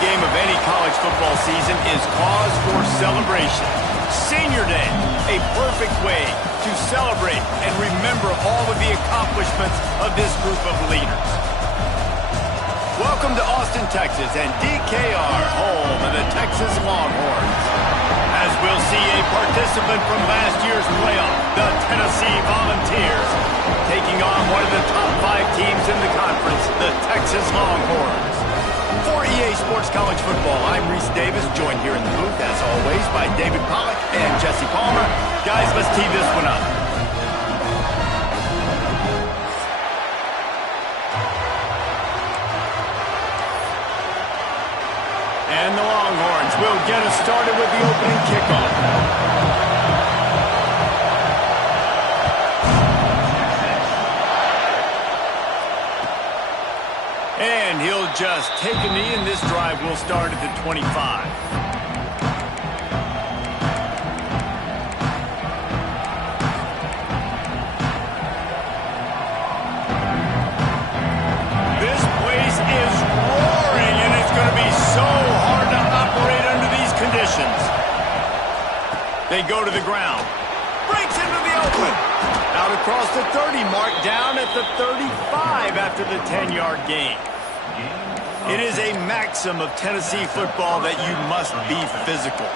game of any college football season is cause for celebration. Senior Day, a perfect way to celebrate and remember all of the accomplishments of this group of leaders. Welcome to Austin, Texas, and DKR, home of the Texas Longhorns. As we'll see a participant from last year's playoff, the Tennessee Volunteers, taking on one of the top 5 teams in the conference, the Texas Longhorns. For EA Sports College Football, I'm Reese Davis, joined here in the booth, as always, by David Pollack and Jesse Palmer. Guys, let's tee this one up. And the Longhorns will get us started with the opening kickoff. And he'll just take a knee, and this drive will start at the 25. This place is roaring, and it's going to be so hard to operate under these conditions. They go to the ground. Breaks into the open. Out across the 30 mark, down at the 35 after the 10-yard gain. It is a maxim of Tennessee football that you must be physical.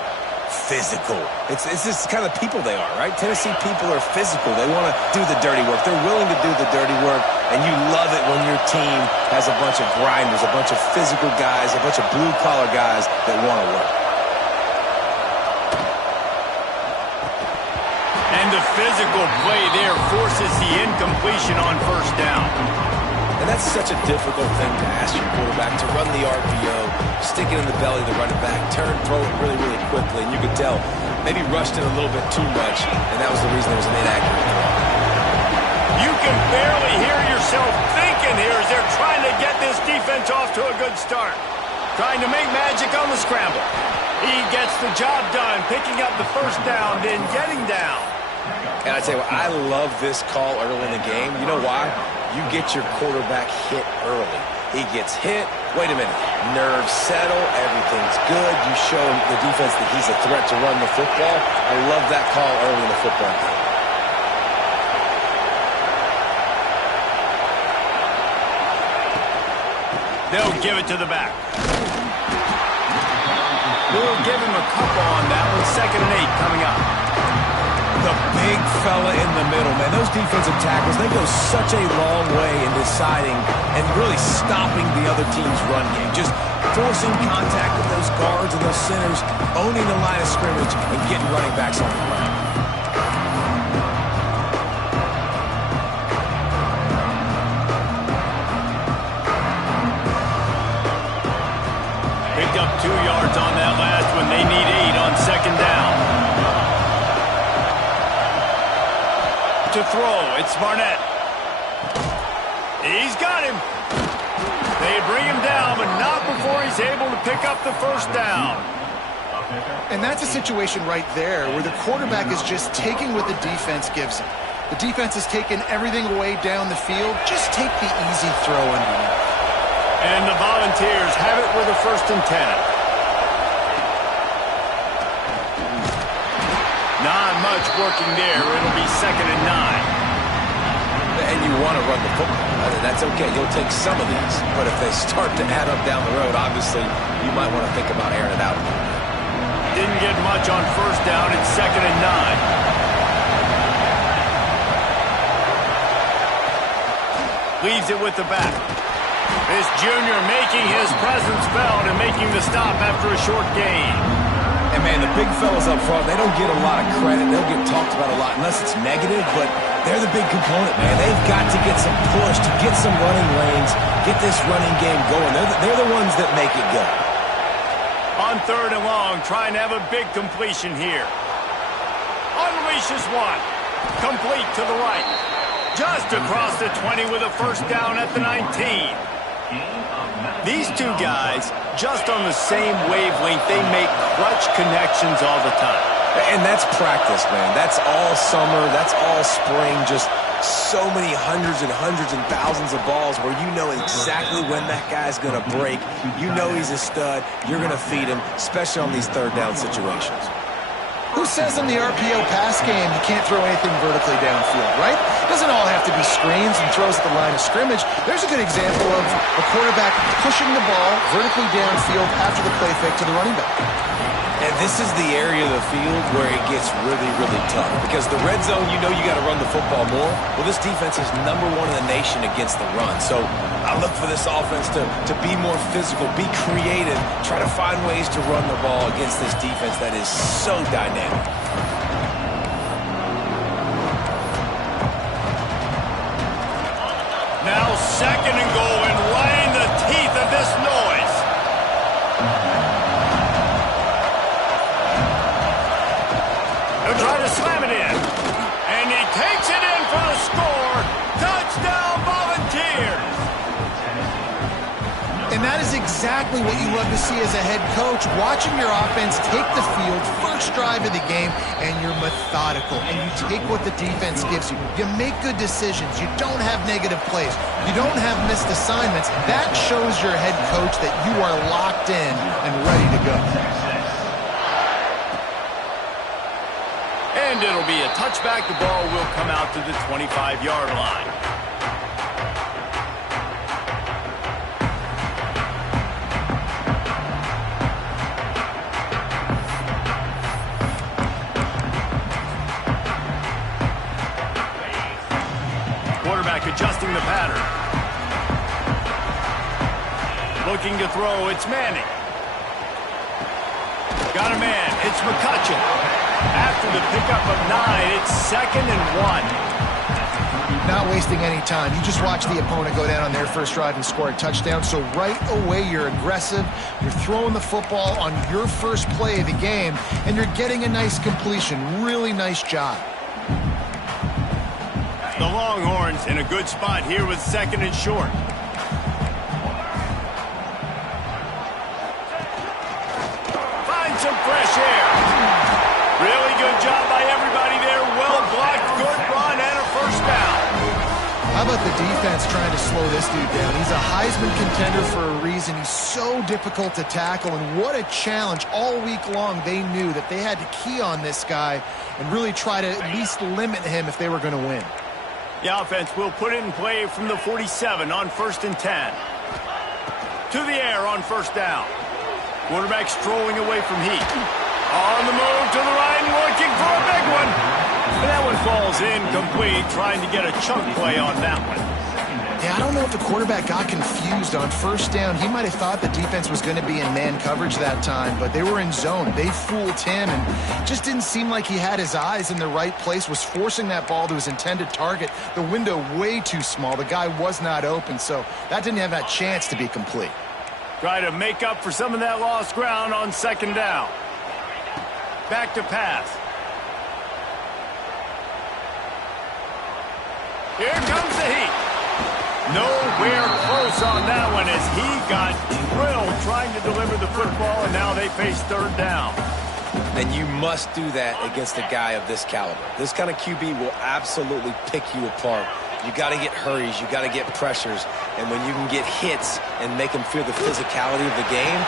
Physical. It's just kind of people they are, right? Tennessee people are physical. They want to do the dirty work. They're willing to do the dirty work, and you love it when your team has a bunch of grinders, a bunch of physical guys, a bunch of blue-collar guys that want to work. And the physical play there forces the incompletion on first down. And that's such a difficult thing to ask your quarterback, to run the RPO, stick it in the belly of the running back, turn, throw it really, really quickly. And you could tell, maybe rushed it a little bit too much, and that was the reason it was an inaccurate throw. You can barely hear yourself thinking here as they're trying to get this defense off to a good start. Trying to make magic on the scramble. He gets the job done, picking up the first down, then getting down. And I tell you what, I love this call early in the game. You know why? You get your quarterback hit early. He gets hit. Wait a minute. Nerves settle. Everything's good. You show the defense that he's a threat to run the football. I love that call early in the football game. They'll give it to the back. We'll give him a couple on that one. 2nd and 8 coming up. The big fella in the middle, man. Those defensive tackles, they go such a long way in deciding and really stopping the other team's run game. Just forcing contact with those guards and those centers, owning the line of scrimmage, and getting running backs on the ground. Picked up 2 yards on that last one. They need 8 on 2nd down. To throw, it's Barnett. He's got him. They bring him down, but not before he's able to pick up the first down. And that's a situation right there where the quarterback is just taking what the defense gives him. The defense has taken everything away down the field. Just take the easy throw underneath. And the Volunteers have it with a 1st and 10. Not much working there. It'll be 2nd and 9. And you want to run the football. That's okay. You'll take some of these. But if they start to add up down the road, obviously, you might want to think about airing it out. Didn't get much on first down. It's 2nd and 9. Leaves it with the back. This junior making his presence felt and making the stop after a short gain. And, man, the big fellas up front, they don't get a lot of credit. They don't get talked about a lot unless it's negative, but they're the big component, man. They've got to get some push, to get some running lanes, get this running game going. They're the ones that make it go. On 3rd and long, trying to have a big completion here. Unleashes one. Complete to the right. Just across the 20 with a first down at the 19. These two guys, just on the same wavelength, they make clutch connections all the time. And that's practice, man. That's all summer. That's all spring. Just so many hundreds and thousands of balls where you know exactly when that guy's going to break. You know he's a stud. You're going to feed him, especially on these third down situations. Who says in the RPO pass game you can't throw anything vertically downfield, right? It doesn't all have to be screens and throws at the line of scrimmage. There's a good example of a quarterback pushing the ball vertically downfield after the play fake to the running back. And this is the area of the field where it gets really, really tough. Because the red zone, you know you got to run the football more. Well, this defense is #1 in the nation against the run. So I look for this offense to be more physical, be creative, try to find ways to run the ball against this defense that is so dynamic. Now 2nd and goal, and right in the teeth of this noise. He'll try to slam it in. And he takes it in for the score. Touchdown, Volunteers. And that is exactly what you love to see as a head coach, watching your offense take the field, first drive of the game, and you're methodical, and you take what the defense gives you. You make good decisions. You don't have negative plays. You don't have missed assignments. That shows your head coach that you are locked in and ready to go. And it'll be a touchback. The ball will come out to the 25-yard line. Quarterback adjusting the pattern. Looking to throw. It's Manning. Got a man. It's McCutcheon. After the pickup of 9, it's 2nd and 1. Not wasting any time. You just watch the opponent go down on their first drive and score a touchdown. So right away, you're aggressive. You're throwing the football on your first play of the game, and you're getting a nice completion. Really nice job. The Longhorns in a good spot here with 2nd and short. Find some fresh air. Really good job by everybody there. Well blocked, good run, and a first down. How about the defense trying to slow this dude down? He's a Heisman contender for a reason. He's so difficult to tackle, and what a challenge. All week long, they knew that they had to key on this guy and really try to at least limit him if they were going to win. The offense will put it in play from the 47 on 1st and 10. To the air on first down. Quarterback strolling away from heat. On the move to the right, looking for a big one. And that one falls incomplete, trying to get a chunk play on that one. Yeah, I don't know if the quarterback got confused on first down. He might have thought the defense was going to be in man coverage that time, but they were in zone. They fooled him, and just didn't seem like he had his eyes in the right place, was forcing that ball to his intended target. The window way too small. The guy was not open, so that didn't have that chance to be complete. Try to make up for some of that lost ground on 2nd down. Back to pass. Here comes the heat. Nowhere close on that one as he got drilled trying to deliver the football, and now they face 3rd down. And you must do that against a guy of this caliber. This kind of QB will absolutely pick you apart. You got to get hurries, you got to get pressures, and when you can get hits and make them feel the physicality of the game.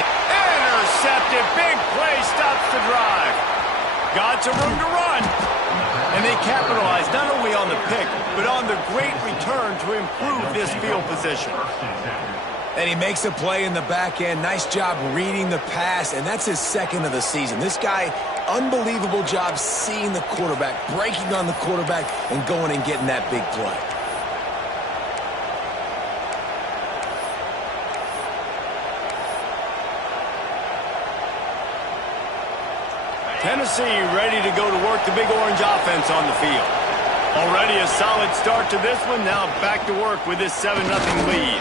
Intercepted, big play, stops the drive. Got some room to run. And they capitalized not only on the pick, but on the great return to improve this field position. And he makes a play in the back end. Nice job reading the pass, and that's his 2nd of the season. This guy, unbelievable job seeing the quarterback, breaking on the quarterback, and going and getting that big play. Tennessee ready to go to work the Big Orange offense on the field. Already a solid start to this one. Now back to work with this 7-0 lead.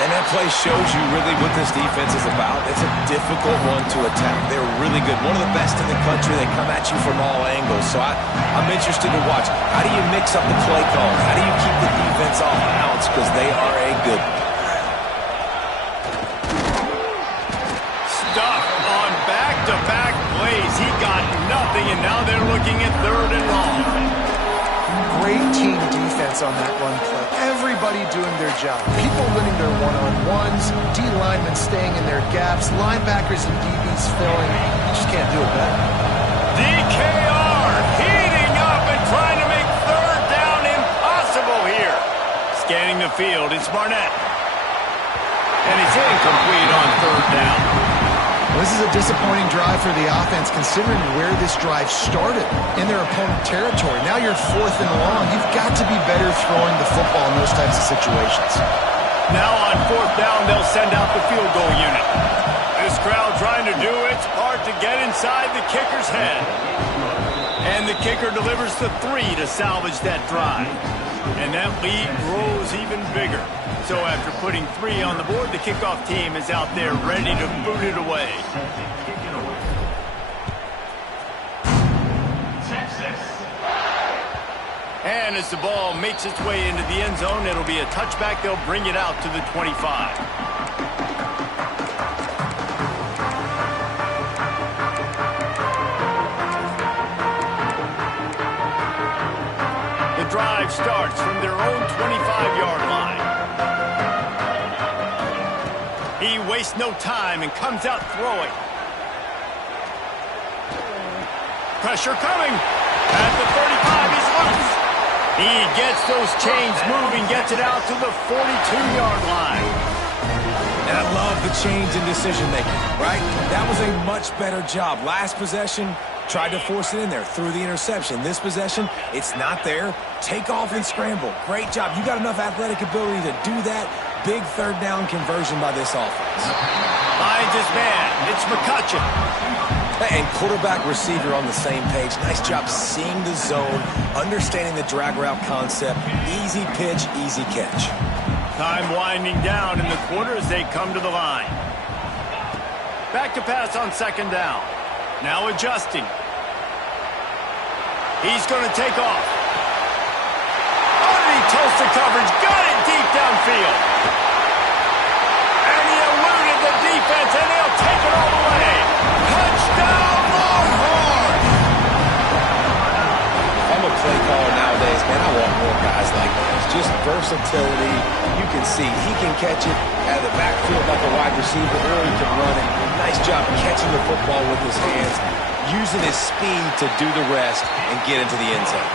And that play shows you really what this defense is about. It's a difficult one to attack. They're really good. One of the best in the country. They come at you from all angles. So I'm interested to watch. How do you mix up the play call? How do you keep the defense off balance? Because they are a good one. Stuff on back-to-back plays. He got nothing, and now they're looking at 3rd and long. great team defense on that run play. Everybody doing their job. People winning their one-on-ones, D linemen staying in their gaps, linebackers and DBs filling. You just can't do it better. DKR heating up and trying to make third down impossible here. Scanning the field, it's Barnett. And it's incomplete on third down. This is a disappointing drive for the offense considering where this drive started in their opponent territory. Now you're 4th and long. You've got to be better throwing the football in those types of situations. Now on 4th down, they'll send out the field goal unit. This crowd trying to do its part to get inside the kicker's head. And the kicker delivers the 3 to salvage that drive. And that lead grows even bigger. So after putting 3 on the board, the kickoff team is out there ready to boot it away. And as the ball makes its way into the end zone, it'll be a touchback. They'll bring it out to the 25. The drive starts from their own 25-yard line. He wastes no time and comes out throwing. Pressure coming. At the 35, he's loose. He gets those chains moving, gets it out to the 42-yard line. And I love the change in decision-making, right? That was a much better job. Last possession, tried to force it in there, threw the interception. This possession, it's not there. Take off and scramble. Great job. You got enough athletic ability to do that. Big third down conversion by this offense. Finds his man. It's McCutcheon. And quarterback receiver on the same page. Nice job seeing the zone, understanding the drag route concept. Easy pitch, easy catch. Time winding down in the quarter as they come to the line. Back to pass on 2nd down. Now adjusting. He's going to take off. Underneath Tulsa coverage. Got it deep downfield. And he eluded the defense, and they'll take it all the way. Touchdown, Longhorns! I'm a play caller nowadays, man. I want more guys like this. Just versatility. You can see he can catch it out of the backfield like a wide receiver, or he can run it. Nice job catching the football with his hands, using his speed to do the rest and get into the end zone.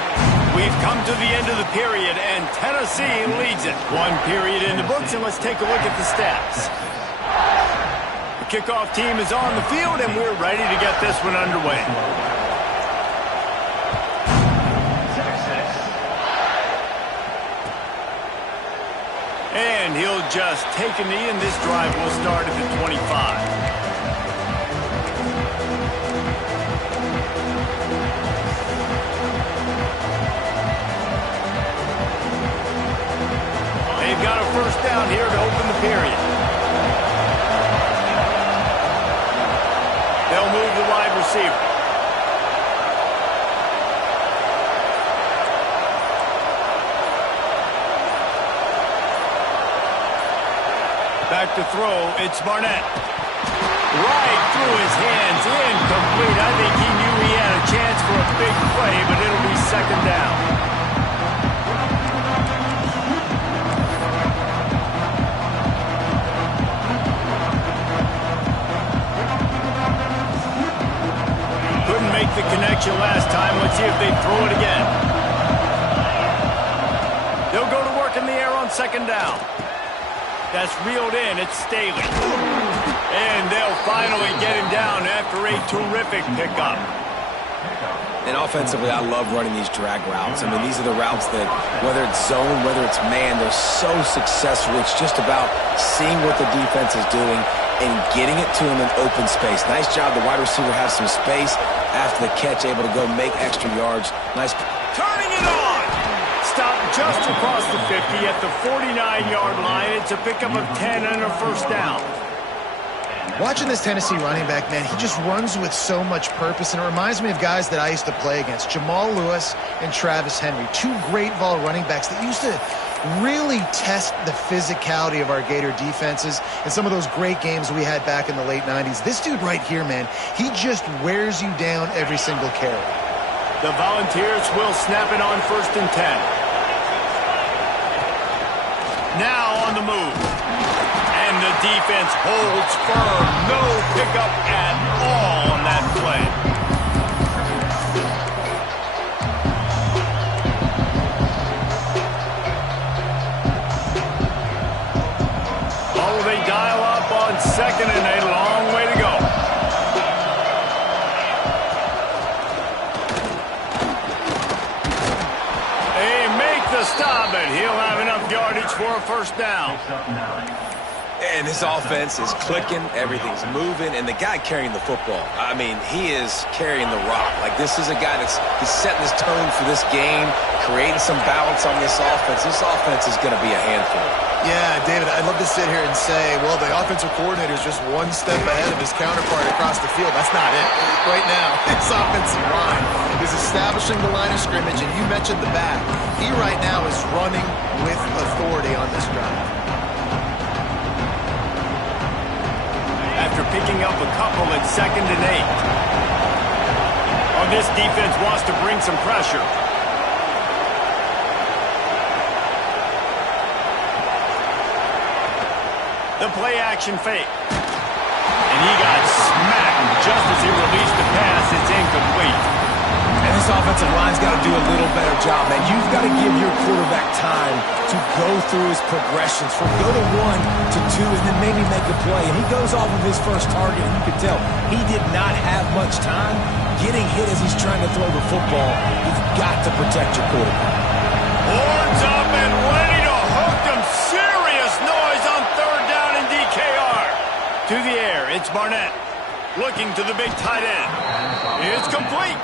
We've come to the end of the period, and Tennessee leads it. 1 period in the books, and let's take a look at the stats. The kickoff team is on the field, and we're ready to get this one underway. And he'll just take a knee, and this drive will start at the 25. They've got a 1st down here to open the period. They'll move the wide receiver. Back to throw, it's Barnett. Right through his hands, incomplete. I think he knew he had a chance for a big play, but it'll be 2nd down. Make the connection last time. Let's see if they throw it again. They'll go to work in the air on 2nd down. That's reeled in. It's Staley. And they'll finally get him down after a terrific pickup. And offensively, I love running these drag routes. I mean, these are the routes that, whether it's zone, whether it's man, they're so successful. It's just about seeing what the defense is doing and getting it to him in open space. Nice job. The wide receiver has some space after the catch, able to go make extra yards. Nice. Turning it on. Stopped just across the 50 at the 49-yard line. It's a pickup of 10 and a 1st down. Watching this Tennessee running back, man, he just runs with so much purpose, and it reminds me of guys that I used to play against, Jamal Lewis and Travis Henry, 2 great ball running backs that used to really test the physicality of our Gator defenses and some of those great games we had back in the late 90s. This dude right here, man, he just wears you down every single carry. The Volunteers will snap it on 1st and 10. Now on the move. And the defense holds firm. No pickup at all on that play. Oh, they dial up on 2nd and a long way to go. They make the stop, and he'll have enough yardage for a 1st down. And this offense is clicking, everything's moving, and the guy carrying the football, I mean, he is carrying the rock. Like, this is a guy he's setting his tone for this game, creating some balance on this offense. This offense is going to be a handful. Yeah, David, I'd love to sit here and say, well, the offensive coordinator is just one step ahead of his counterpart across the field. That's not it. Right now, his offensive line is establishing the line of scrimmage, and you mentioned the back. He right now is running with authority on this drive. After picking up a couple at 2nd and 8. Oh, this defense wants to bring some pressure. The play-action fake. And he got smacked just as he released the pass. It's incomplete. And this offensive line's got to do a little better job, man. You've got to give your quarterback time to go through his progressions from go to 1 to 2 and then maybe make a play. And he goes off of his first target, and you can tell he did not have much time getting hit as he's trying to throw the football. You've got to protect your quarterback. Horns up and ready to hook them. Serious noise on 3rd down in DKR. To the air, it's Barnett. Looking to the big tight end. It's complete.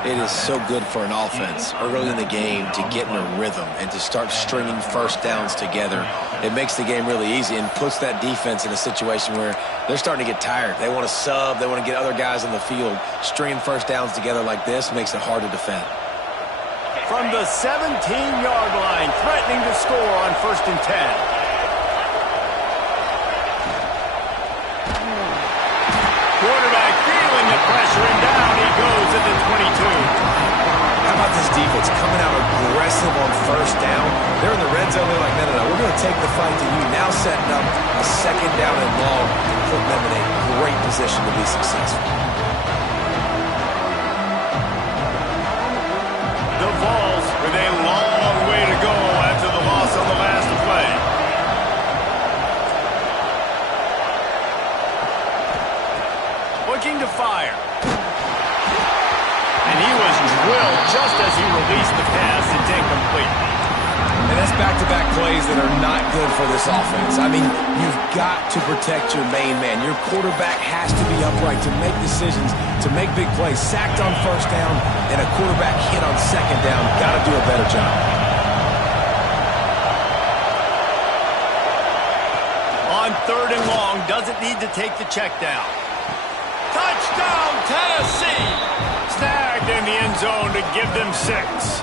It is so good for an offense early in the game to get in a rhythm and to start stringing 1st downs together. It makes the game really easy and puts that defense in a situation where they're starting to get tired. They want to sub. They want to get other guys on the field. Stringing 1st downs together like this makes it hard to defend. From the 17-yard line, threatening to score on 1st and 10. Quarterback feeling the pressure, and down he goes at the 22. How about this defense coming out aggressive on 1st down? They're in the red zone. They're like, no, we're going to take the fight to you. Now setting up a 2nd down and long to put them in a great position to be successful. The Vols with a long way to go after the loss on the last play. Looking to fire. And he was drilled just as he released the pass. It's incomplete. And that's back-to-back plays that are not good for this offense. I mean, you've got to protect your main man. Your quarterback has to be upright to make decisions, to make big plays. Sacked on 1st down and a quarterback hit on 2nd down. Got to do a better job. On 3rd and long, doesn't need to take the check down. Touchdown, Tennessee! Snagged in the end zone to give them 6.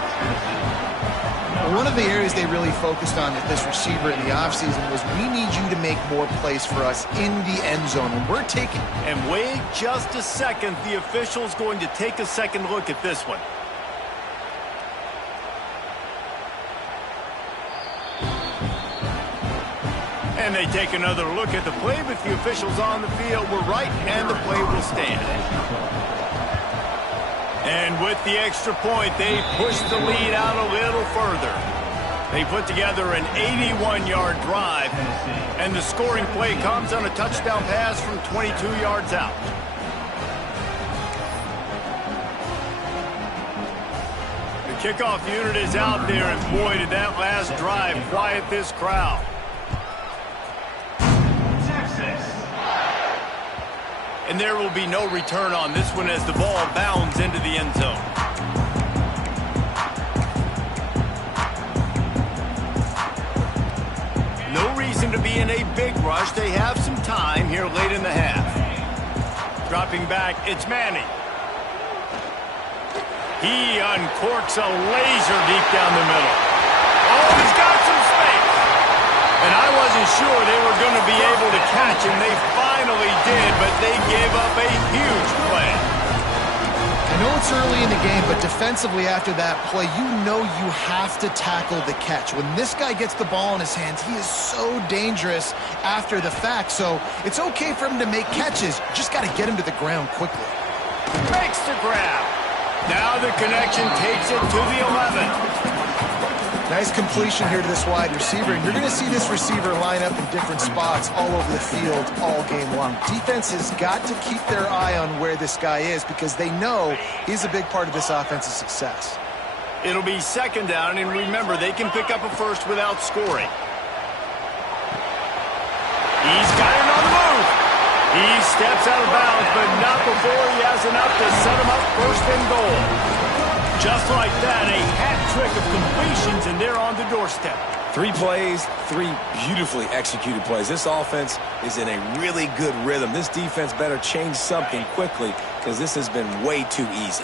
One of the areas they really focused on with this receiver in the offseason was we need you to make more plays for us in the end zone. And we're taking... And wait just a second. The official's going to take a second look at this one. And they take another look at the play, but the officials on the field were right, and the play will stand. And with the extra point, they push the lead out a little further. They put together an 81-yard drive, and the scoring play comes on a touchdown pass from 22 yards out. The kickoff unit is out there, and boy, did that last drive quiet this crowd. And there will be no return on this one as the ball bounds into the end zone. No reason to be in a big rush. They have some time here late in the half. Dropping back, it's Manning. He uncorks a laser deep down the middle. Oh, he's got some space. And I wasn't sure they were going to be able to catch him. They finally did, but they gave up a huge play. I know it's early in the game, but defensively after that play, you know you have to tackle the catch. When this guy gets the ball in his hands, he is so dangerous after the fact. So it's okay for him to make catches. You just got to get him to the ground quickly. Makes the grab. Now the connection takes it to the 11. Nice completion here to this wide receiver, and you're going to see this receiver line up in different spots all over the field all game long. Defense has got to keep their eye on where this guy is because they know he's a big part of this offense's success. It'll be second down, and remember, they can pick up a first without scoring. He's got it on the move. He steps out of bounds, but not before he has enough to set him up first and goal. Just like that, a hat trick of completions, and they're on the doorstep. 3 plays, 3 beautifully executed plays. This offense is in a really good rhythm. This defense better change something quickly because this has been way too easy.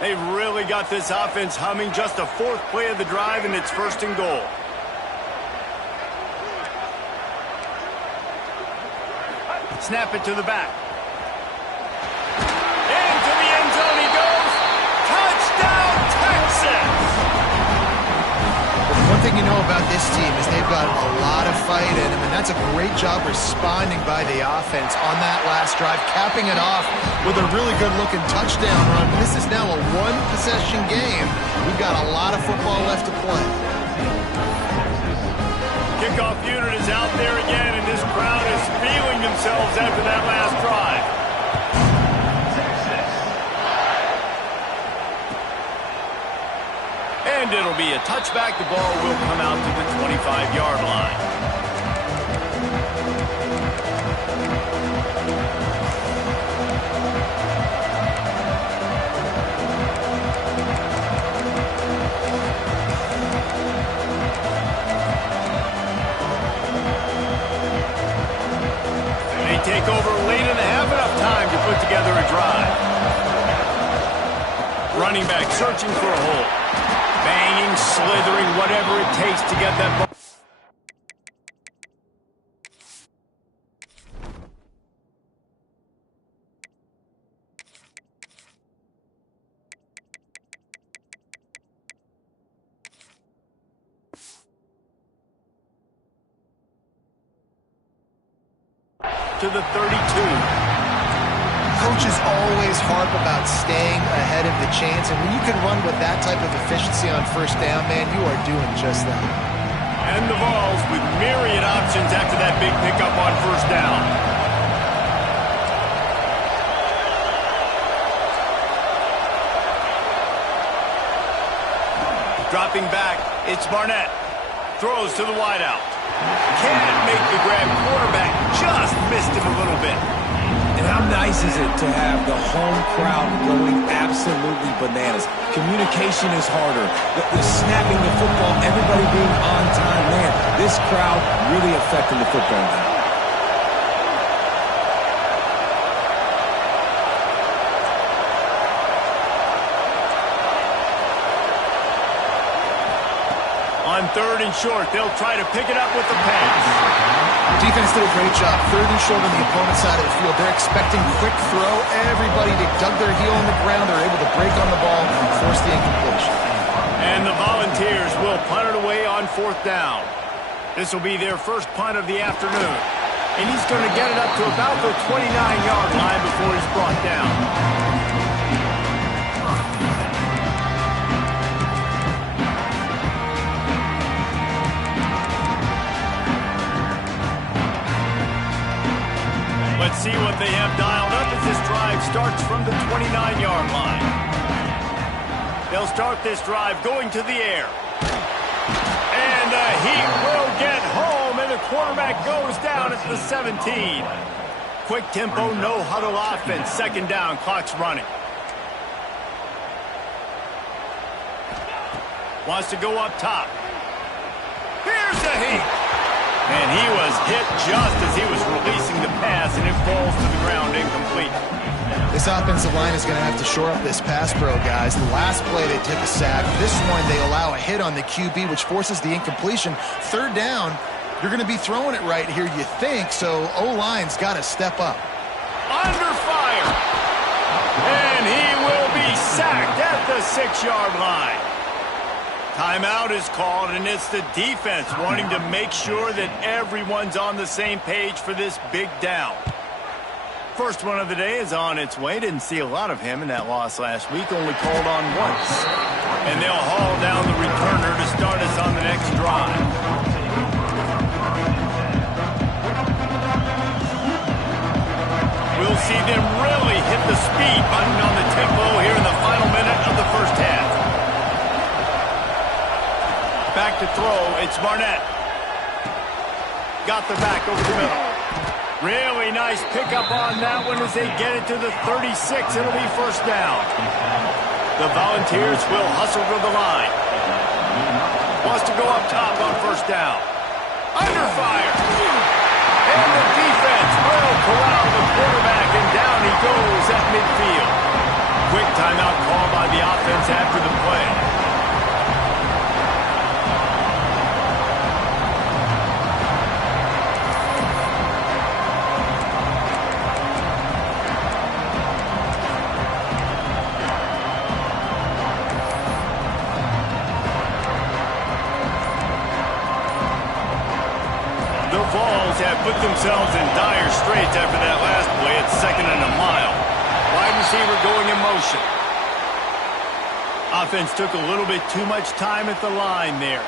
They've really got this offense humming. Just a 4th play of the drive, and it's first and goal. Snap it to the back. Into the end zone he goes. Touchdown, Texas! One thing you know about this team is they've got a lot of fight in them, and that's a great job responding by the offense on that last drive, capping it off with a really good-looking touchdown run. This is now a 1-possession game. We've got a lot of football left to play. Kickoff unit is out there again, and this crowd is feeling themselves after that last drive. And it'll be a touchback. The ball will come out to the 25-yard line. They take over late in the half, enough time to put together a drive. Running back searching for a hole. Banging, slithering, whatever it takes to get that ball. To the 32. Coaches always harp about staying ahead of the chains, and when you can run with that type of efficiency on first down, man, you are doing just that. And the Vols with myriad options after that big pickup on first down. Dropping back, it's Barnett. Throws to the wideout. Can't make the grab. Quarterback just missed him a little bit. And how nice is it to have the home crowd going absolutely bananas? Communication is harder. The snapping the football, everybody being on time. Man, this crowd really affecting the football game. On 3rd and short, they'll try to pick it up with the pass. Defense did a great job. 3rd and short on the opponent's side of the field. They're expecting quick throw. Everybody dug their heel on the ground. They're able to break on the ball and force the incompletion. And the Volunteers will punt it away on 4th down. This will be their first punt of the afternoon. And he's going to get it up to about the 29-yard line before he's brought down. Let's see what they have dialed up as this drive starts from the 29-yard line. They'll start this drive going to the air. And the Heat will get home, and the quarterback goes down at the 17. Quick tempo, no huddle offense. 2nd down, clock's running. Wants to go up top. Here's the Heat. And he was hit just as he was releasing the pass, and it falls to the ground incomplete. This offensive line is going to have to shore up this pass pro, guys. The last play they took a sack. This one they allow a hit on the QB, which forces the incompletion. 3rd down, you're going to be throwing it right here, you think, so O-line's got to step up. Under fire. And he will be 6-yard line. Timeout is called, and it's the defense wanting to make sure that everyone's on the same page for this big down. First one of the day is on its way. Didn't see a lot of him in that loss last week, only called on once. And they'll haul down the returner to start us on the next drive. We'll see them really hit the speed button on the tempo here in the final minute of the first half. Back to throw, it's Barnett. Got the back over the middle. Really nice pickup on that one as they get it to the 36. It'll be first down. The Volunteers will hustle to the line. Wants to go up top on first down. Under fire. And the defense will corral the quarterback, and down he goes at midfield. Quick timeout call by the offense after the play. Have put themselves in dire straits after that last play at 2nd and a mile. Wide receiver going in motion. Offense took a little bit too much time at the line there.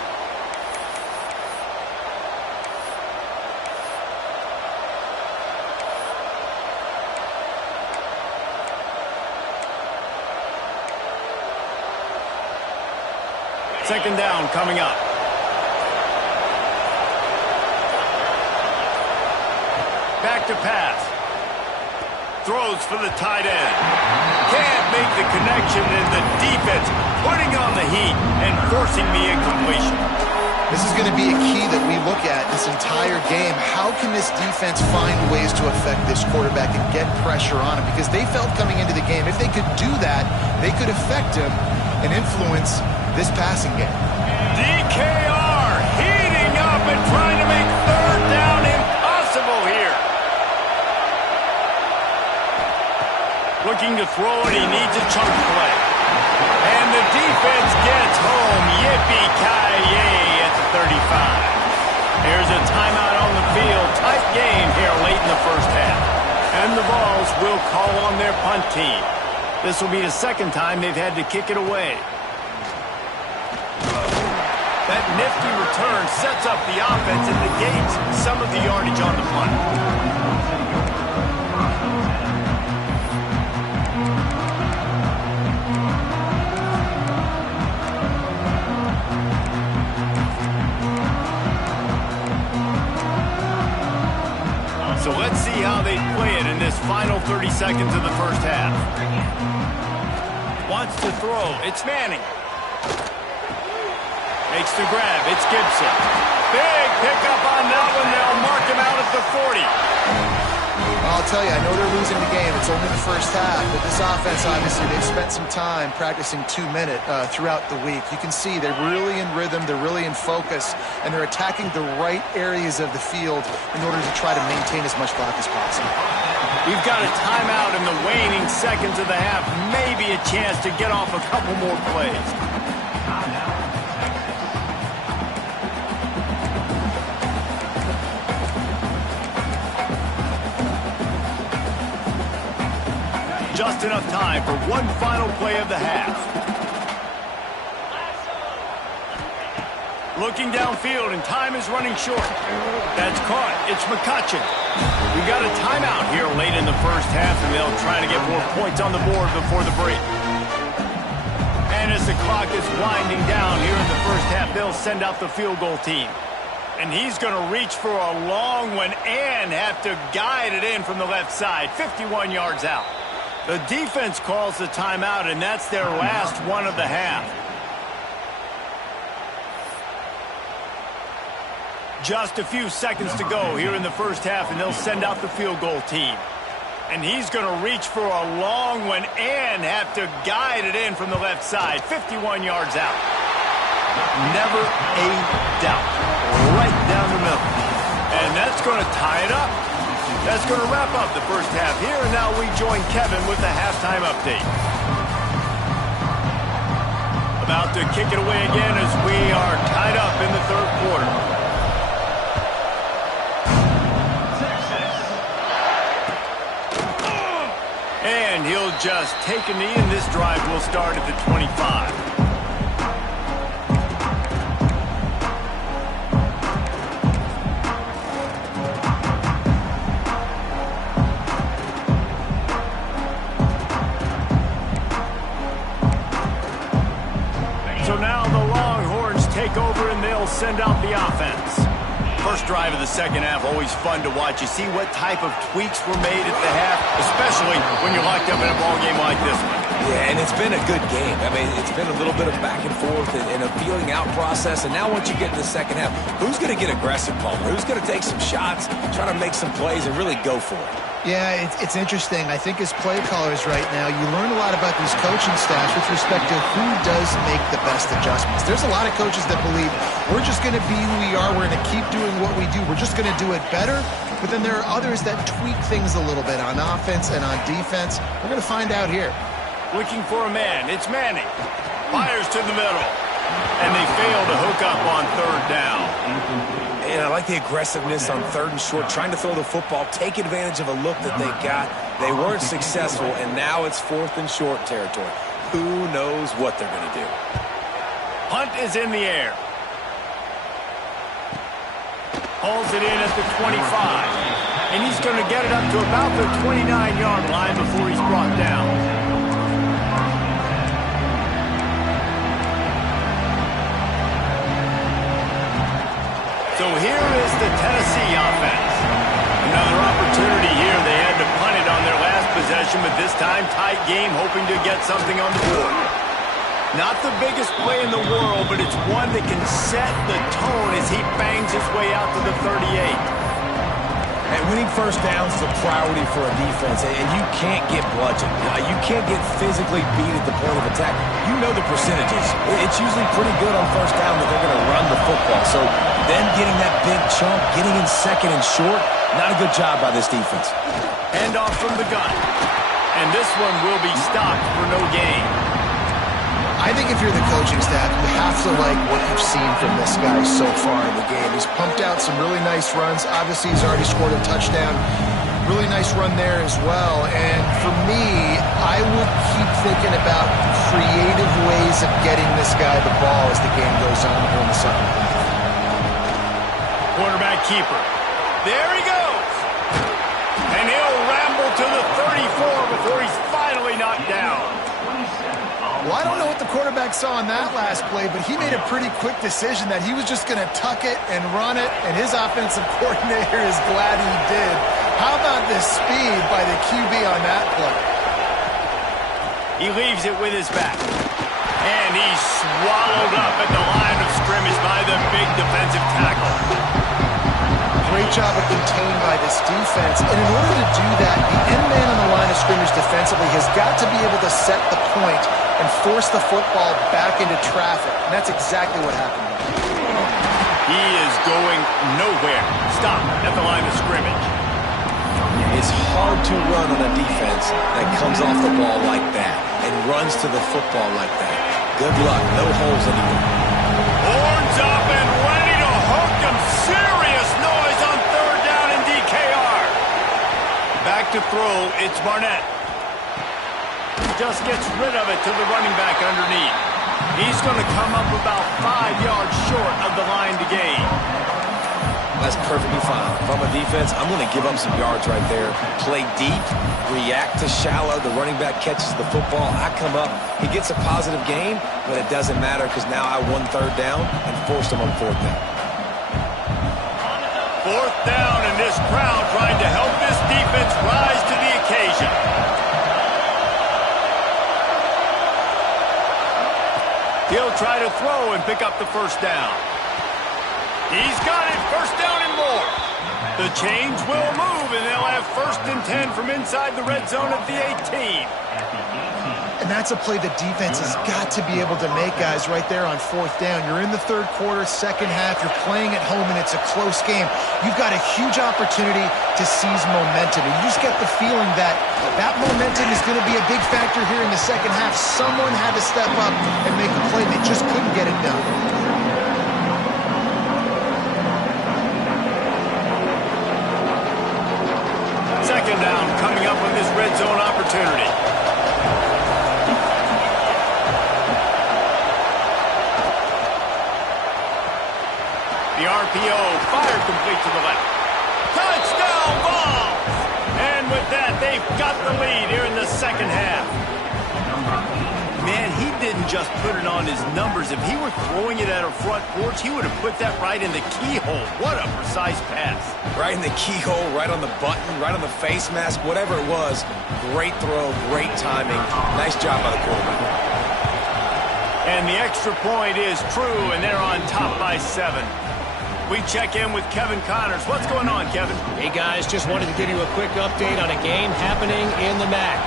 Second down coming up. Back to pass. Throws for the tight end. Can't make the connection, and the defense putting on the heat and forcing the incompletion. This is going to be a key that we look at this entire game. How can this defense find ways to affect this quarterback and get pressure on him? Because they felt coming into the game, if they could do that, they could affect him and influence this passing game. DKR heating up and trying to make third down impossible here. Looking to throw it, he needs a chunk play. And the defense gets home. Yippee-ki-yay at the 35. Here's a timeout on the field. Tight game here late in the first half. And the Vols will call on their punt team. This will be the second time they've had to kick it away. That nifty return sets up the offense and negates some of the yardage on the punt. So let's see how they play it in this final 30 seconds of the first half. Wants to throw. It's Manning. Makes the grab. It's Gibson. Big pickup on that one. They'll mark him out at the 40. I'll tell you, I know they're losing the game. It's only the first half, but this offense, obviously, they've spent some time practicing 2-minute throughout the week. You can see they're really in rhythm, they're really in focus, and they're attacking the right areas of the field in order to try to maintain as much clock as possible. We've got a timeout in the waning seconds of the half. Maybe a chance to get off a couple more plays. Just enough time for one final play of the half. Looking downfield, and time is running short. That's caught. It's McCutcheon. We got a timeout here late in the first half, and they'll try to get more points on the board before the break. And as the clock is winding down here in the first half, they'll send out the field goal team. And he's going to reach for a long one and have to guide it in from the left side, 51 yards out. The defense calls the timeout, and that's their last one of the half. Just a few seconds to go here in the first half, and they'll send out the field goal team. And he's going to reach for a long one and have to guide it in from the left side, 51 yards out. Never a doubt. Right down the middle. And that's going to tie it up. That's going to wrap up the first half here, and now we join Kevin with the halftime update. about to kick it away again as we are tied up in the third quarter. And he'll just take a knee, and this drive will start at the 25. So now the Longhorns take over, and they'll send out the offense. First drive of the second half, always fun to watch. You see what type of tweaks were made at the half, especially when you're locked up in a ball game like this one. Yeah, and it's been a good game. I mean, it's been a little bit of back and forth and a feeling out process. And now once you get in the second half, who's going to get aggressive, Palmer? Who's going to take some shots, try to make some plays, and really go for it? Yeah, it's interesting. I think as play callers right now, you learn a lot about these coaching staffs with respect to who does make the best adjustments. There's a lot of coaches that believe we're just going to be who we are. We're going to keep doing what we do. We're just going to do it better. But then there are others that tweak things a little bit on offense and on defense. We're going to find out here. Looking for a man. It's Manning. Fires to the middle. And they fail to hook up on third down. And I like the aggressiveness on third and short, trying to throw the football, take advantage of a look that they got. They weren't successful, and now it's fourth and short territory. Who knows what they're going to do? Punt is in the air. Hauls it in at the 25. And he's going to get it up to about the 29-yard line before he's brought down. So here is the Tennessee offense. Another opportunity here. They had to punt it on their last possession, but this time tight game, hoping to get something on the board. Not the biggest play in the world, but it's one that can set the tone as he bangs his way out to the 38. And winning first downs is a priority for a defense, and you can't get bludgeoned. You can't get physically beat at the point of attack. You know the percentages. It's usually pretty good on first down that they're going to run the football. So then getting that big chunk, getting in second and short, not a good job by this defense. Hand off from the gun. And this one will be stopped for no gain. I think if you're the coaching staff, you have to like what you've seen from this guy so far in the game. He's pumped out some really nice runs. Obviously, he's already scored a touchdown. Really nice run there as well. And for me, I would keep thinking about creative ways of getting this guy the ball as the game goes on here in the second half. Quarterback keeper. There he goes. And he'll ramble to the 34 before he's finally knocked down. Well, I don't know what the quarterback saw on that last play, but he made a pretty quick decision that he was just going to tuck it and run it, and his offensive coordinator is glad he did. How about the speed by the QB on that play? He leaves it with his back. And he's swallowed up at the line of scrimmage by the big defensive tackle. Great job of contained by this defense. And in order to do that, the end man on the line of scrimmage defensively has got to be able to set the point and force the football back into traffic. And that's exactly what happened. He is going nowhere. Stop at the line of scrimmage. It's hard to run on a defense that comes off the ball like that and runs to the football like that. Good luck. No holes anymore. Horns up and ready to hook him. Serious noise on third down in DKR. Back to throw. It's Barnett. Just gets rid of it to the running back underneath. He's going to come up about 5 yards short of the line to gain. That's perfectly fine. If I'm a defense, I'm going to give up some yards right there. Play deep, react to shallow. The running back catches the football. I come up. He gets a positive gain, but it doesn't matter because now I won third down and forced him on fourth down. Fourth down, and this crowd trying to help this defense rise to the occasion. He'll try to throw and pick up the first down. He's got it. First down and more. The chains will move, and they'll have 1st and 10 from inside the red zone at the 18. And that's a play the defense has got to be able to make, guys, right there on 4th down. You're in the 3rd quarter, 2nd half. You're playing at home, and it's a close game. You've got a huge opportunity to seize momentum. And you just get the feeling that that momentum is going to be a big factor here in the 2nd half. Someone had to step up and make a play. They just couldn't get it done. Second down coming up with this red zone opportunity. The RPO fired complete to the left. Touchdown ball! And with that, they've got the lead here in the 2nd half. Man, he didn't just put it on his numbers. If he were throwing it at a front porch, he would have put that right in the keyhole. What a precise pass. Right in the keyhole, right on the button, right on the face mask, whatever it was. Great throw, great timing. Nice job by the quarterback. And the extra point is true, and they're on top by 7. We check in with Kevin Connors. What's going on, Kevin? Hey, guys, just wanted to give you a quick update on a game happening in the MAC.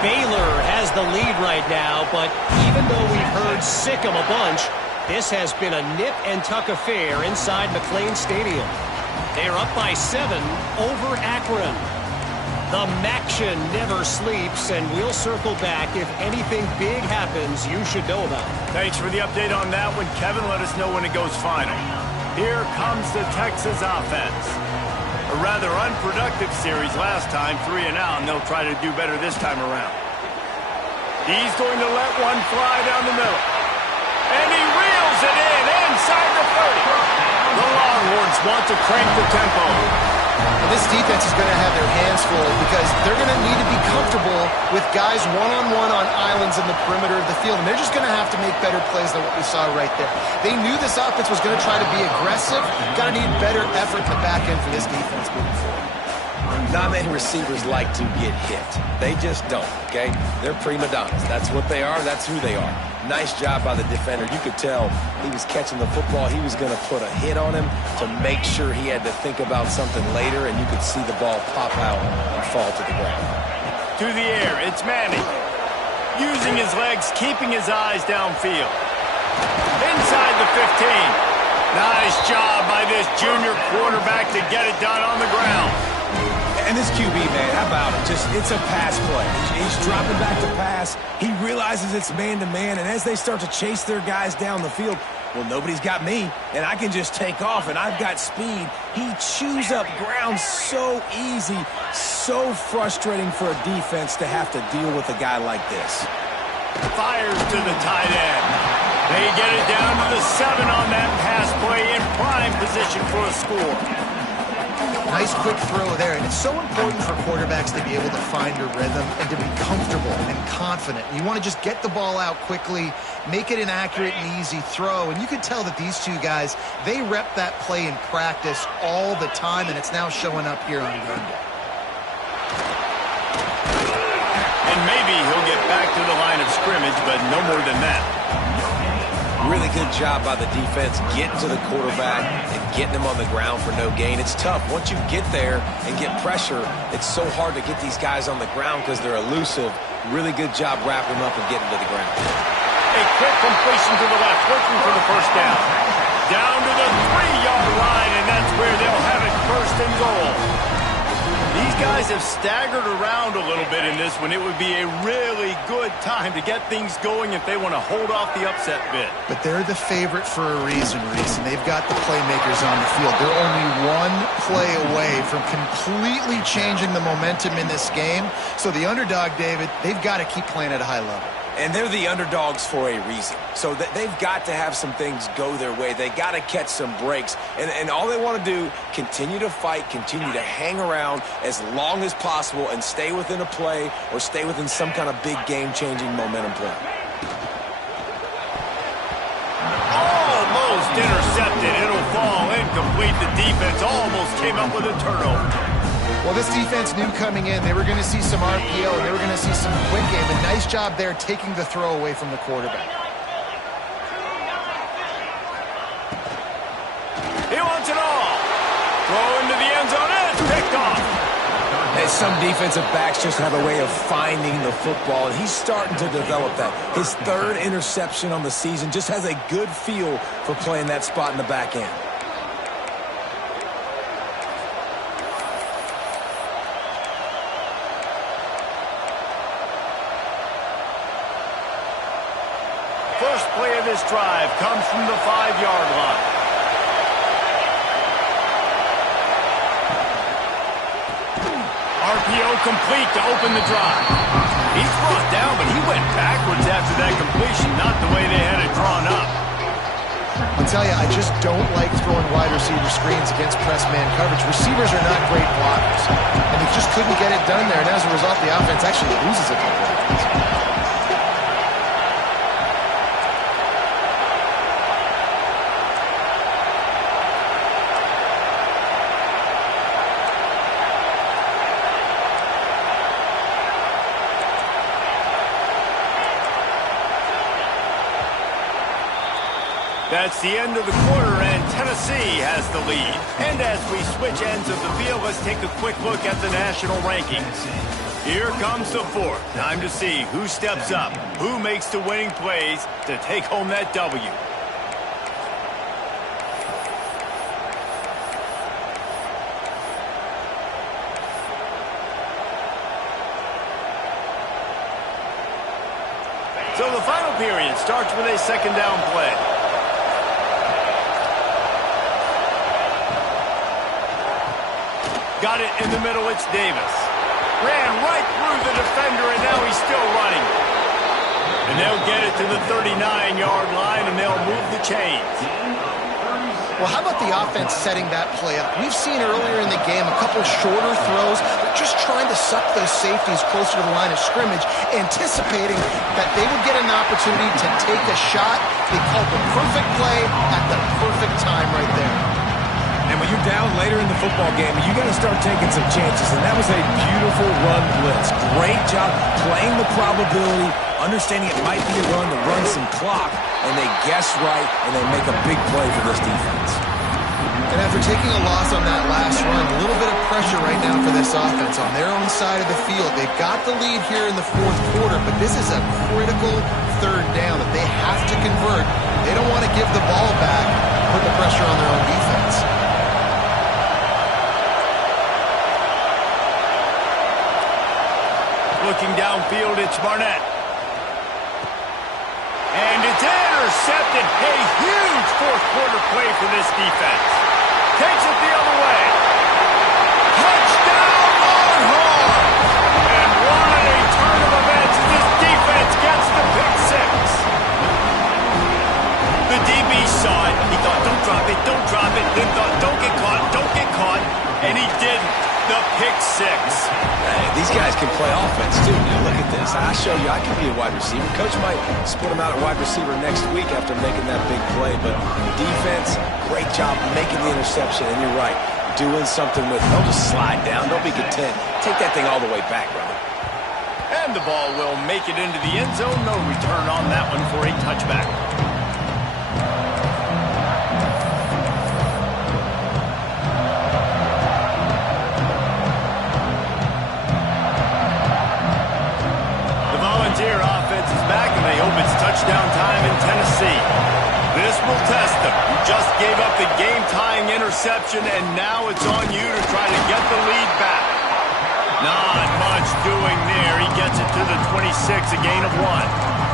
Baylor has the lead right now, but even though we've heard sick 'em a bunch, this has been a nip-and-tuck affair inside McLean Stadium. They're up by 7 over Akron. The MACtion never sleeps, and we'll circle back if anything big happens you should know about. Thanks for the update on that one, Kevin. Let us know when it goes final. Here comes the Texas offense. A rather unproductive series last time, 3 and out, and they'll try to do better this time around. He's going to let one fly down the middle. And he reels it in inside the 30. The Longhorns want to crank the tempo. And this defense is going to have their hands full because they're going to need to be comfortable with guys one-on-one on islands in the perimeter of the field. And they're just going to have to make better plays than what we saw right there. They knew this offense was going to try to be aggressive. Got to need better effort in the back end for this defense moving forward. Not many receivers like to get hit. They just don't, okay? They're prima donnas. That's what they are. That's who they are. Nice job by the defender. You could tell he was catching the football. He was going to put a hit on him to make sure he had to think about something later, and you could see the ball pop out and fall to the ground. To the air, it's Manning. Using his legs, keeping his eyes downfield. Inside the 15. Nice job by this junior quarterback to get it done on the ground. And this QB, man, how about it? It's a pass play. He's dropping back to pass. He realizes it's man-to-man, and as they start to chase their guys down the field, well, nobody's got me, and I can just take off, and I've got speed. He chews up ground so easy, so frustrating for a defense to have to deal with a guy like this. Fires to the tight end. They get it down to the 7 on that pass play in prime position for a score. Nice quick throw there, and it's so important for quarterbacks to be able to find a rhythm and to be comfortable and confident. You want to just get the ball out quickly, make it an accurate and easy throw, and you could tell that these two guys, they rep that play in practice all the time, and it's now showing up here on game day. And maybe he'll get back to the line of scrimmage, but no more than that. Really good job by the defense getting to the quarterback and getting him on the ground for no gain. It's tough. Once you get there and get pressure, it's so hard to get these guys on the ground because they're elusive. Really good job wrapping them up and getting to the ground. A quick completion to the left, looking for the first down. Down to the 3-yard line, and that's where they'll have it, 1st and goal. These guys have staggered around a little bit in this one. It would be a really good time to get things going if they want to hold off the upset bid. But they're the favorite for a reason, Reese, and they've got the playmakers on the field. They're only one play away from completely changing the momentum in this game. So the underdog, David, they've got to keep playing at a high level. And they're the underdogs for a reason. So they've got to have some things go their way. They got to catch some breaks. And all they want to do, continue to fight, continue to hang around as long as possible and stay within a play or stay within some kind of big game-changing momentum play. Almost intercepted. It'll fall incomplete. The defense almost came up with a turnover. Well, this defense knew coming in they were going to see some RPO and they were going to see some quick game. A nice job there taking the throw away from the quarterback. He wants it all. Throw into the end zone. It's picked off. As some defensive backs just have a way of finding the football, and he's starting to develop that. His third interception on the season, just has a good feel for playing that spot in the back end. First play of this drive comes from the 5-yard line. RPO complete to open the drive. He's brought down, but he went backwards after that completion, not the way they had it drawn up. I'll tell you, I just don't like throwing wide receiver screens against press man coverage. Receivers are not great blockers, and they just couldn't get it done there, and as a result, the offense actually loses a couple of yards. That's the end of the quarter, and Tennessee has the lead. And as we switch ends of the field, let's take a quick look at the national rankings. Here comes the fourth. Time to see who steps up, who makes the winning plays to take home that W. So the final period starts with a second down play. Got it in the middle, it's Davis. Ran right through the defender, and now he's still running. And they'll get it to the 39-yard line, and they'll move the chains. Well, how about the offense setting that play up? We've seen earlier in the game a couple shorter throws, but just trying to suck those safeties closer to the line of scrimmage, anticipating that they would get an opportunity to take a shot. They called the perfect play at the perfect time right there. And when you're down later in the football game, you got to start taking some chances. And that was a beautiful run blitz. Great job playing the probability, understanding it might be a run to run some clock, and they guess right, and they make a big play for this defense. And after taking a loss on that last run, a little bit of pressure right now for this offense on their own side of the field. They've got the lead here in the fourth quarter, but this is a critical third down that they have to convert. They don't want to give the ball back, put the pressure on their own defense. Looking downfield, it's Barnett. And it's intercepted. A huge fourth quarter play for this defense. Takes it the other way. Touchdown, Longhorns! And what a turn of events as this defense gets the pick six. The DB saw it. He thought, don't drop it, don't drop it. Then thought, don't get caught, don't get caught. And he didn't. The pick six. Hey, these guys can play offense, too. Now, look at this. I show you I can be a wide receiver. Coach might split him out at wide receiver next week after making that big play. But defense, great job making the interception. And you're right, doing something with it. Don't just slide down. Don't be content. Take that thing all the way back, brother. And the ball will make it into the end zone. No return on that one for a touchback. Offense is back, and they hope it's touchdown time in Tennessee. This will test them. You just gave up the game-tying interception, and now it's on you to try to get the lead back. Not much doing there. He gets it to the 26, a gain of 1.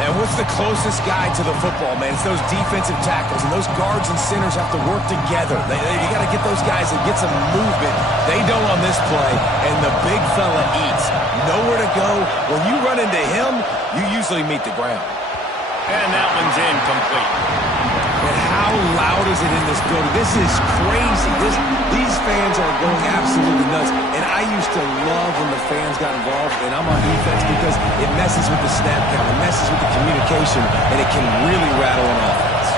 And what's the closest guy to the football, man? It's those defensive tackles, and those guards and centers have to work together. You got to get those guys and get some movement. They don't on this play, and the big fella eats. Nowhere to go. When you run into him, you usually meet the ground. And that one's incomplete. And how loud is it in this building? This is crazy. These fans are going absolutely nuts. And I used to love when the fans got involved, and I'm on defense because it messes with the snap count, it messes with the communication, and it can really rattle an offense.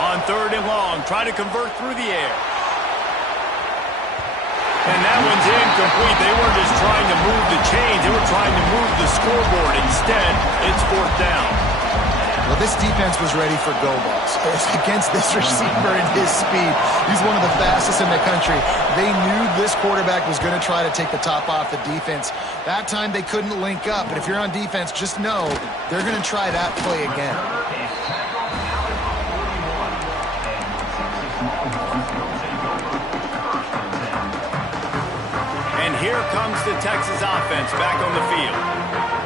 On third and long, try to convert through the air. And that one's incomplete. They weren't just trying to move the chains. They were trying to move the scoreboard. Instead, it's fourth down. Well, this defense was ready for go balls. Against this receiver and his speed, he's one of the fastest in the country. They knew this quarterback was going to try to take the top off the defense. That time they couldn't link up, but if you're on defense, just know they're going to try that play again. And here comes the Texas offense back on the field.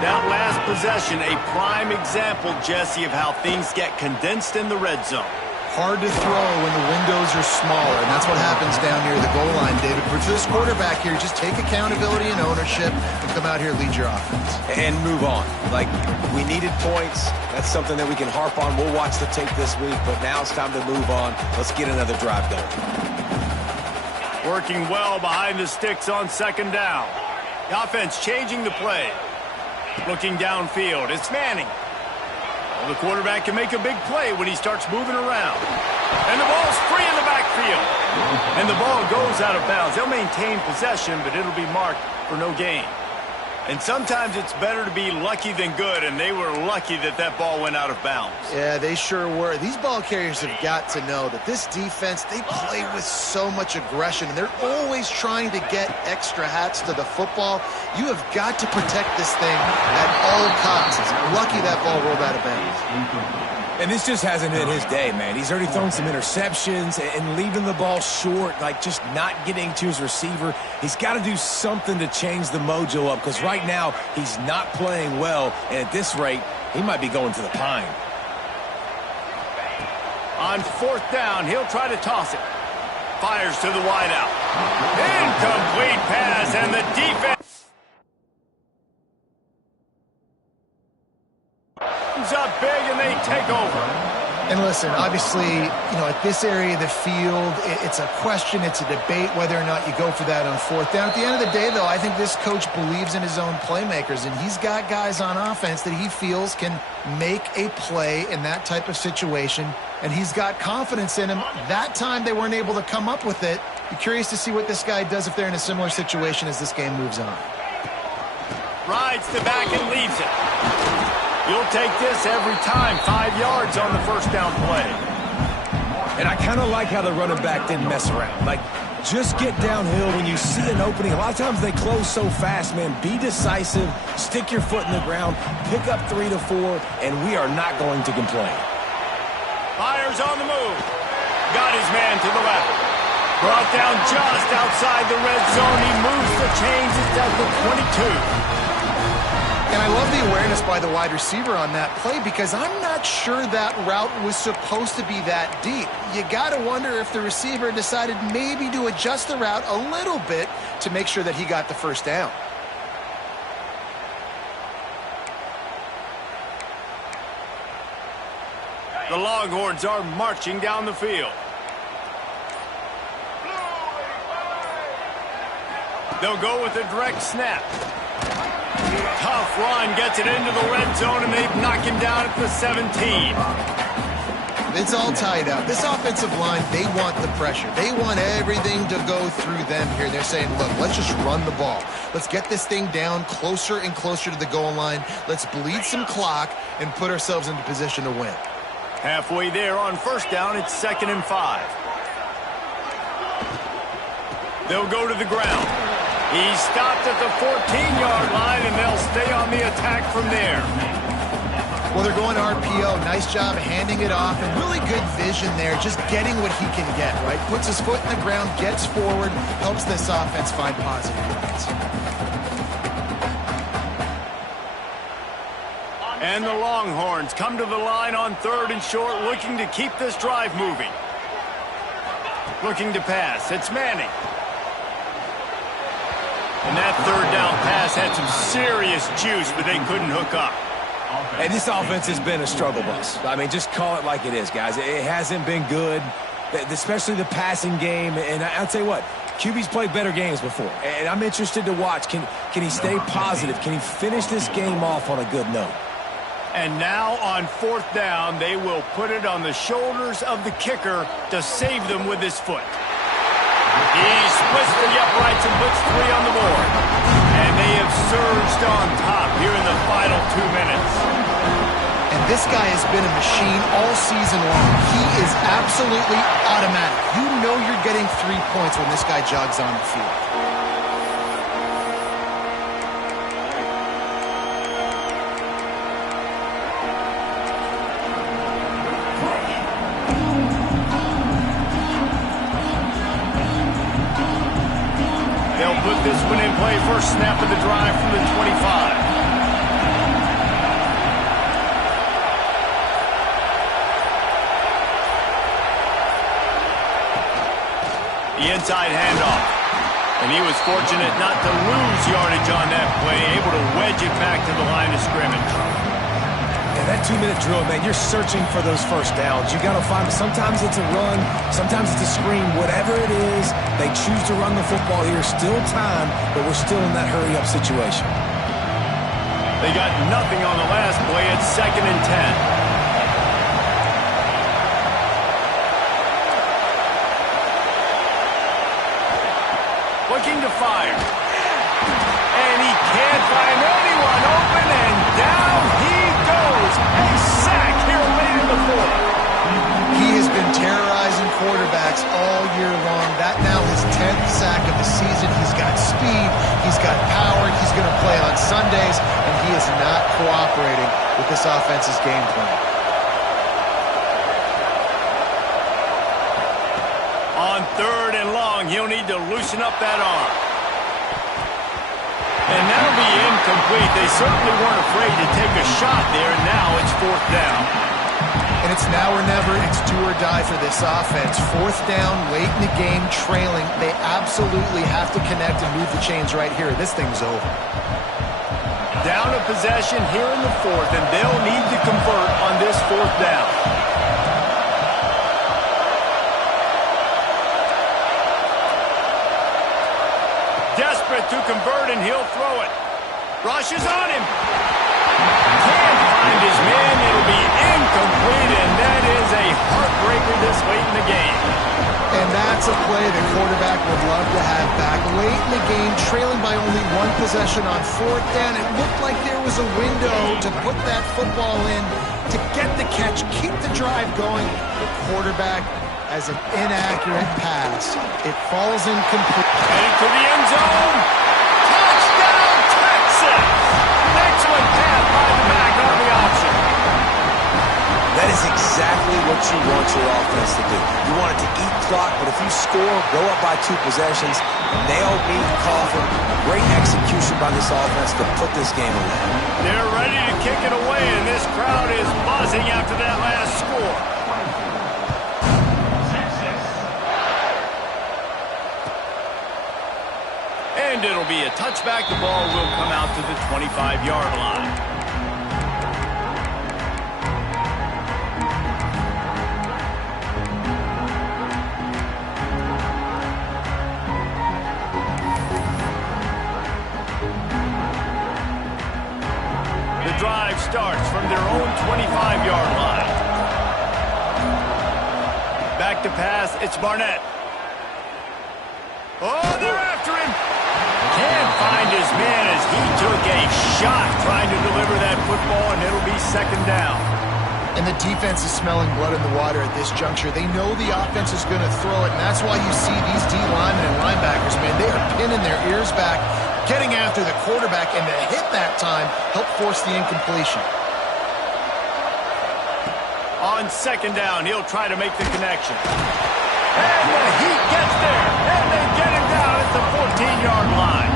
That last possession, a prime example, Jesse, of how things get condensed in the red zone. Hard to throw when the windows are smaller, and that's what happens down near the goal line, David. For this quarterback here, just take accountability and ownership and come out here and lead your offense. And move on. Like, we needed points. That's something that we can harp on. We'll watch the tape this week, but now it's time to move on. Let's get another drive going. Working well behind the sticks on second down. The offense changing the play. Looking downfield, it's Manning. Well, the quarterback can make a big play when he starts moving around. And the ball's free in the backfield. And the ball goes out of bounds. They'll maintain possession, but it'll be marked for no gain. And sometimes it's better to be lucky than good, and they were lucky that that ball went out of bounds. Yeah, they sure were. These ball carriers have got to know that this defense, they play with so much aggression, and they're always trying to get extra hats to the football. You have got to protect this thing at all costs. Lucky that ball rolled out of bounds. And this just hasn't been his day, man. He's already thrown some interceptions and leaving the ball short, like just not getting to his receiver. He's got to do something to change the mojo up, because right now he's not playing well, and at this rate, he might be going to the pine. On fourth down, he'll try to toss it. Fires to the wideout. Incomplete pass, and the defense up big, and they take over. And listen, obviously, at this area of the field, it's a question, it's a debate whether or not you go for that on fourth down. At the end of the day, though, I think this coach believes in his own playmakers, and he's got guys on offense that he feels can make a play in that type of situation, and he's got confidence in him. That time they weren't able to come up with it. Be curious to see what this guy does if they're in a similar situation as this game moves on. Rides the back and leaves it. You'll take this every time. 5 yards on the first down play. And I kind of like how the running back didn't mess around. Like, just get downhill when you see an opening. A lot of times they close so fast, man. Be decisive, stick your foot in the ground, pick up 3 to 4, and we are not going to complain. Fires on the move. Got his man to the left. Brought down just outside the red zone. He moves the chains. It's at the 22. And I love the awareness by the wide receiver on that play, because I'm not sure that route was supposed to be that deep. You got to wonder if the receiver decided maybe to adjust the route a little bit to make sure that he got the first down. The Longhorns are marching down the field. They'll go with a direct snap. Tough run, gets it into the red zone, and they've knocked him down at the 17. It's all tied up. This offensive line, they want the pressure. They want everything to go through them here. They're saying, look, let's just run the ball. Let's get this thing down closer and closer to the goal line. Let's bleed some clock and put ourselves into position to win. Halfway there on first down, it's 2nd and 5. They'll go to the ground. He stopped at the 14-yard line, and they'll stay on the attack from there. Well, they're going RPO. Nice job handing it off, and really good vision there, just getting what he can get, right? Puts his foot in the ground, gets forward, helps this offense find positive points. And the Longhorns come to the line on 3rd and short, looking to keep this drive moving. Looking to pass. It's Manning. And that 3rd down pass had some serious juice, but they couldn't hook up. And this offense has been a struggle bus. I mean, just call it like it is, guys. It hasn't been good, especially the passing game. And I'll tell you what, QB's played better games before. And I'm interested to watch. Can he stay positive? Can he finish this game off on a good note? And now on 4th down, they will put it on the shoulders of the kicker to save them with his foot. He splits the uprights and puts 3 on the board. And they have surged on top here in the final 2 minutes. And this guy has been a machine all season long. He is absolutely automatic. You know you're getting 3 points when this guy jogs on the field. They'll put this one in play. First snap of the drive from the 25. The inside handoff. And he was fortunate not to lose yardage on that play, able to wedge it back to the line of scrimmage. Yeah, that 2-minute drill, man, you're searching for those first downs. You got to find, sometimes it's a run, sometimes it's a screen, whatever it is, they choose to run the football here. Still time, but we're still in that hurry-up situation. They got nothing on the last play. It's 2nd and 10. Looking to fire. And he can't find anyone open, and down he goes. A sack here late in the fourth. He has been terrorizing quarterbacks all year long. That now his 10th sack of the season. He's got speed. He's got power. He's going to play on Sundays, and he is not cooperating with this offense's game plan. On 3rd and long, he'll need to loosen up that arm. And that'll be incomplete. They certainly weren't afraid to take a shot there, and now it's 4th down. And it's now or never. It's do or die for this offense. 4th down, late in the game, trailing. They absolutely have to connect and move the chains right here. This thing's over. Down a possession here in the 4th, and they'll need to convert on this 4th down. Desperate to convert, and he'll throw it. Rush is on him. Can't find his man. It'll be incomplete, and that is a heartbreaker this late in the game. And that's a play the quarterback would love to have back. Late in the game, trailing by only 1 possession on 4th down. It looked like there was a window to put that football in, to get the catch, keep the drive going. The quarterback has an inaccurate pass. It falls incomplete. Headed to the end zone. Touchdown, Texas! Excellent pass by the back on the option. That is exactly what you want your offense to do. You want it to eat clock, but if you score, go up by 2 possessions, nail, meet, coffin. Great execution by this offense to put this game away. They're ready to kick it away, and this crowd is buzzing after that last score. And it'll be a touchback. The ball will come out to the 25-yard line. The drive starts from their own 25-yard line. Back to pass. It's Barnett. Oh, they're after him. Can't find his man as he took a shot trying to deliver that football, and it'll be 2nd down. And the defense is smelling blood in the water at this juncture. They know the offense is going to throw it, and that's why you see these D linemen and linebackers, man, they are pinning their ears back, getting after the quarterback, and the hit that time helped force the incompletion. On 2nd down, he'll try to make the connection. And the Heat gets there, and they get him down at the 14-yard line.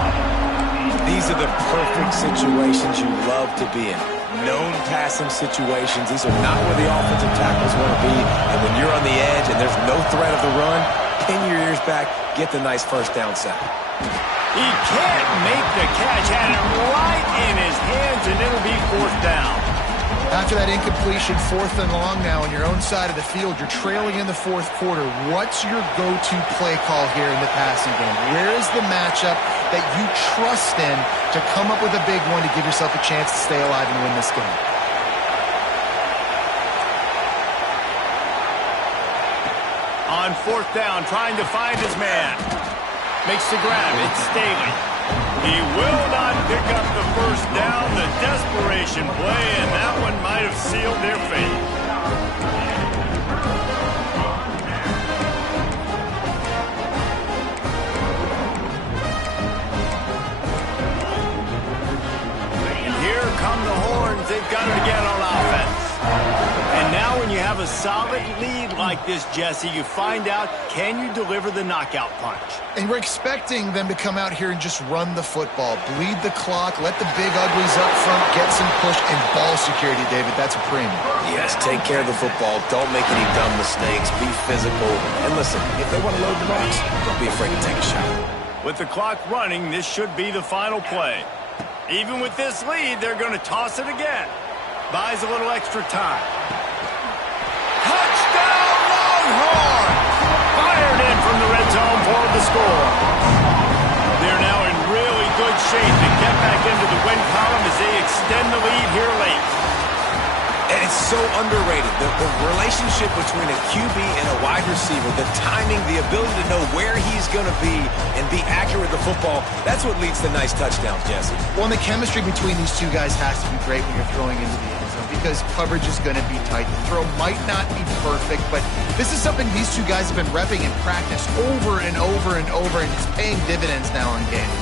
These are the perfect situations you love to be in. Known passing situations. These are not where the offensive tackles want to be. And when you're on the edge and there's no threat of the run, pin your ears back, get the nice 1st down sack. He can't make the catch. Had it right in his hands, and it'll be 4th down. After that incompletion, 4th and long now on your own side of the field, you're trailing in the 4th quarter. What's your go-to play call here in the passing game? Where is the matchup that you trust in to come up with a big one to give yourself a chance to stay alive and win this game? On 4th down, trying to find his man. Makes the grab. It's Staley. He will not pick up the first down. The desperation play, and that one might have sealed their fate. And here come the horns. They've got it again on offense. And now when you have a solid lead like this, Jesse, you find out, can you deliver the knockout punch? And we're expecting them to come out here and just run the football, bleed the clock, let the big uglies up front, get some push, and ball security, David. That's a premium. Yes, take care of the football. Don't make any dumb mistakes. Be physical. And listen, if they want to load the box, don't be afraid to take a shot. With the clock running, this should be the final play. Even with this lead, they're going to toss it again. Buys a little extra time. Touchdown, Longhorns! Fired in from the red zone for the score. They're now in really good shape to get back into the win column as they extend the lead here late. And it's so underrated. The relationship between a QB and a wide receiver, the timing, the ability to know where he's going to be and be accurate with the football, that's what leads to nice touchdowns, Jesse. Well, and the chemistry between these two guys has to be great when you're throwing into the end zone because coverage is going to be tight. The throw might not be perfect, but this is something these two guys have been repping in practice over and over and over, and it's paying dividends now in games.